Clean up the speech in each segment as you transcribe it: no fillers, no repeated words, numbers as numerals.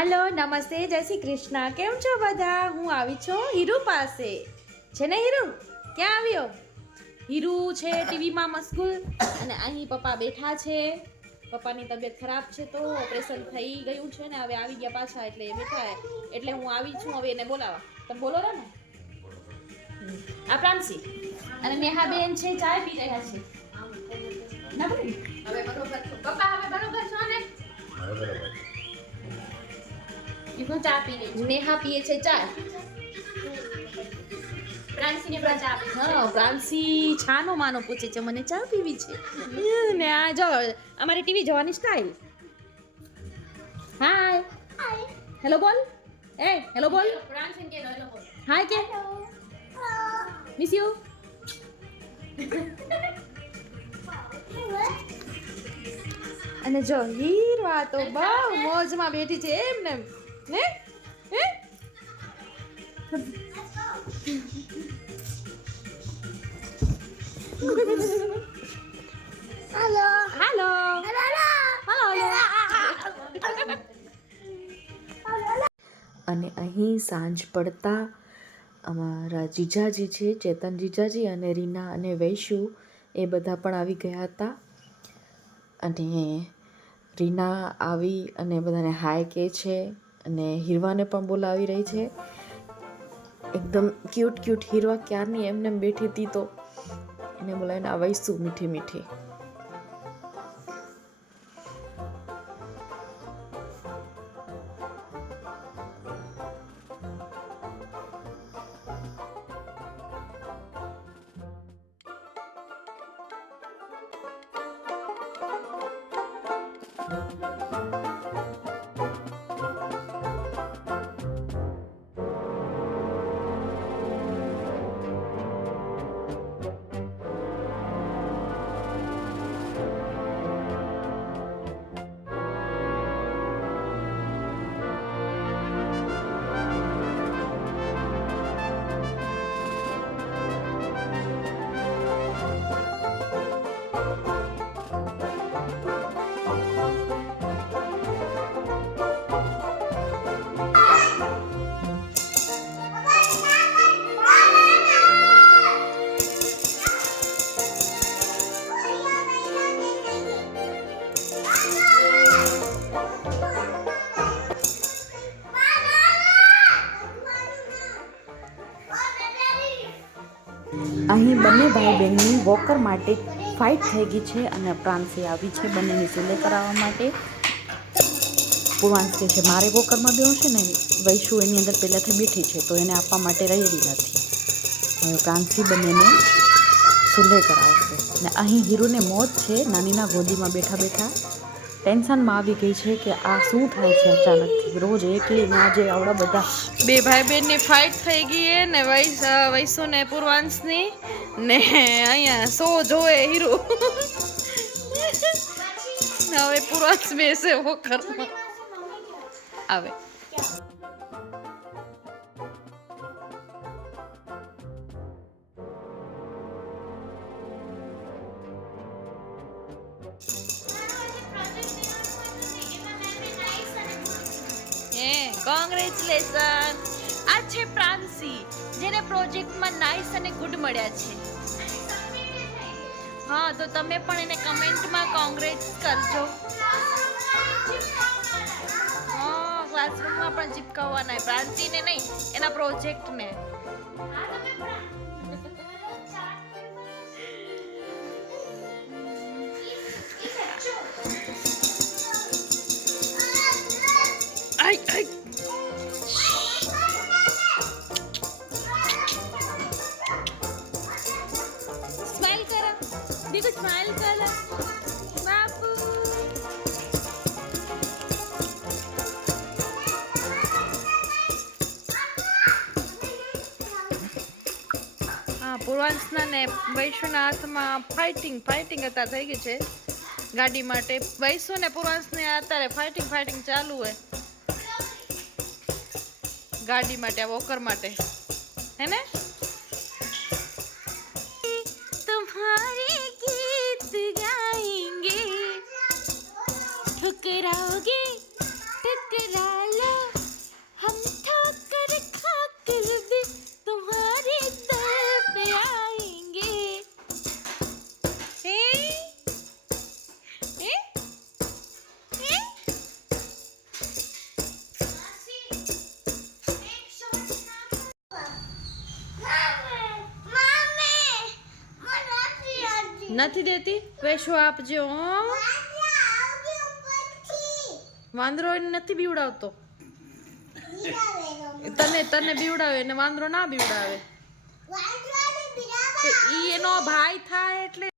Hello नमस्ते जय श्री कृष्ण केम छो बधा हूँ આવી છું હીરુ પાસે છે ને હીરુ ક્યાં આવ્યો હીરુ છે ટીવી માં મશગુલ અને અહીં પપ્પા બેઠા છે પપ્પાની તબિયત ખરાબ છે તો ઓપરેશન થઈ ગયું છે ને હવે આવી ગયા પાછા એટલે બેઠા એટલે હું આવી છું હવે એને બોલાવા તમે બોલો રે ને આ પ્રાંસી અને નેહા બેન છે ચા પી રહ્યા છે ના બોલ હવે બરોબર પપ્પા હવે બરોબર છો ને બરોબર इको चा पी रही नेहा पिए छे चा प्रांसी ने चा हां प्रांसी छानो मानो पूछे छे मने चा पीवी छे ने आ जो અમારી ટીવી જોવાની સ્ટાઈલ હાય હેલો બોલ એ હેલો બોલ પ્રાંસી કે હેલો બોલ હાય કે મિસ યુ અને જો હીરવા તો બહુ મોજમાં બેઠી છે એમ ને ને હે હેલો હેલો અને અહીં સાંજ પડતા અમારા જીજાજી છે ચેતન જીજાજી અને રીના અને વૈશુ એ બધા પણ આવી ગયા હતા અને રીના આવી અને બધાને હાય કહે છે અને હીરવાને પણ બોલાવી રહી છે એકદમ ક્યુટ હીરવા ક્યારની એમને બેઠી હતી તો એને બોલાવીને આ વૈશુ મીઠી મીઠી અહીં બંને ભાઈ બહેનની વોકર માટે ફાઇટ થઈ ગઈ છે અને પ્રાંસી આવી છે બંનેની સિલે કરાવવા માટે પૂર્વાંશ કહે છે મારે વોકરમાં બેવું છે ને વૈશુ એની અંદર પહેલાંથી બેઠી છે તો એને આપવા માટે રેડી નથી હવે પ્રાંસી બંનેને સિલે કરાવશે અને અહીં હીરુને મોત છે નાનીના ગોદીમાં બેઠા બેઠા ટેન્શનમાં આવી ગઈ છે કે આ શું થાય છે અચાનકથી રોજ એકલી ના જે આવડા બધા બે ભાઈ બહેનની ફાઇટ થઈ ગઈ હે ને વૈસુ ને પૂર્વાંશની ને અહીંયા સો જોવે હીરો હવે પૂર્વાંશ બેસે વોકરમાં આવે કોંગ્રેચ્યુલેશન આ છે પ્રાંસી જેને પ્રોજેક્ટમાં નાઇસ અને ગુડ મળ્યા છે હા તો તમે પણ એને કમેન્ટમાં કોંગ્રેટ્સ કરજો હા ક્લાસરૂમમાં પણ ચિપકાવવાના પ્રાંસીને નહીં એના પ્રોજેક્ટને સ્માઈલ કરો દીકુ સ્માઈલ કરો બાપુ હા પૂર્વાંશના ને વૈશુના હાથમાં ફાઇટિંગ અત્યારે થઈ ગઈ છે ગાડી માટે વૈશુ ને પૂર્વાંશને અત્યારે ફાઇટિંગ ચાલુ હોય गाड़ी माटे वॉकर माटे है ना तुम्हारे गीत गाएंगे ठुकराओगे ठुकरा लो નથી દેતી વૈશુ આપજો હો. વાંદરો એને નથી બીવડાવતો. તને બીવડાવે ને વાંદરો ના બીવડાવે. ઈ એનો ભાઈ થાય એટલે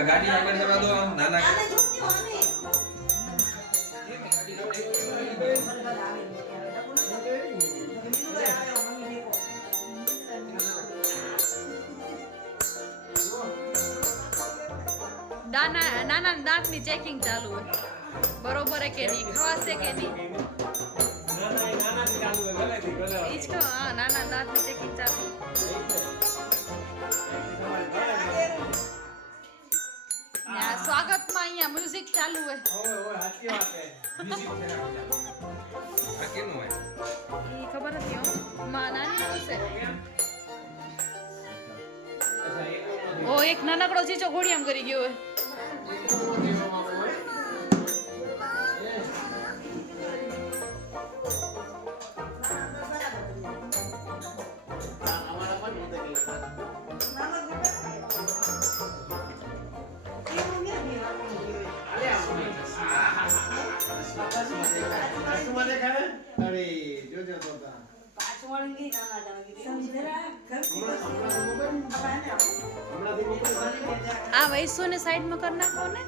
ગાડી આગળ જવા દો નાના નાના દાંતની ચેકિંગ ચાલુ હોય બરોબર હે કે નહીં ખવાશે કે નહીં ઈ જ કહો હા નાના દાંતની ચેકિંગ ચાલુ ને આ સ્વાગતમાં અહીંયા મ્યુઝિક ચાલુ હોય આ કેનું હોય ઈ ખબર નથી હો માં નાની હશે ઓ એક નાનકડો ચીચો ઘોડિયામ કરી ગયો હોય અરે જોજો તો આ વૈસુ ને સાઈડમાં કરી નાખો ને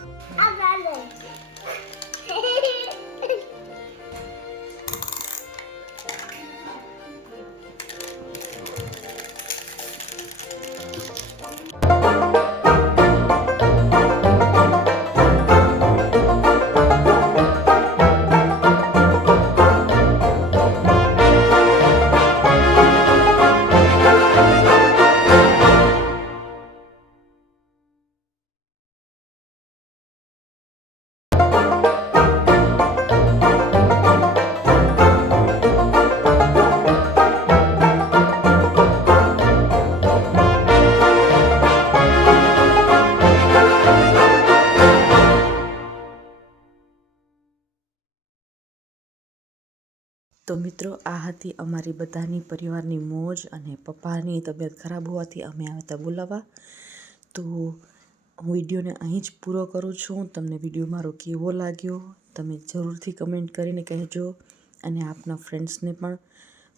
તો મિત્રો આ હતી અમારી બધાની પરિવારની મોજ, અને પપ્પાની તબિયત ખરાબ હોવાથી અમે આવ્યા હતા બોલાવવા. તો હું વિડીયોને અહીં જ પૂરો કરું છું. તમને વિડીયો મારો કેવો લાગ્યો તમે જરૂરથી કમેન્ટ કરીને કહેજો, અને આપના ફ્રેન્ડ્સને પણ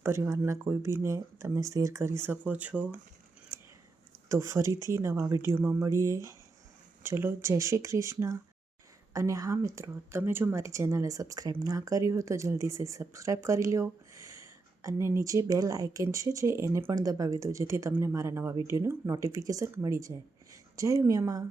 પરિવારના કોઈ બીને તમે શેર કરી શકો છો. તો ફરીથી નવા વિડીયોમાં મળીએ. ચલો, જય શ્રી કૃષ્ણ. અને હા મિત્રો, તમે જો મારી ચેનલને સબસ્ક્રાઈબ ના કરી હોય તો જલ્દીથી સબસ્ક્રાઈબ કરી લો, અને નીચે બેલ આઇકન છે જે એને પણ દબાવી દો, જેથી તમને મારા નવા વિડીયોનું નોટિફિકેશન મળી જાય. જય ઉમિયામાં.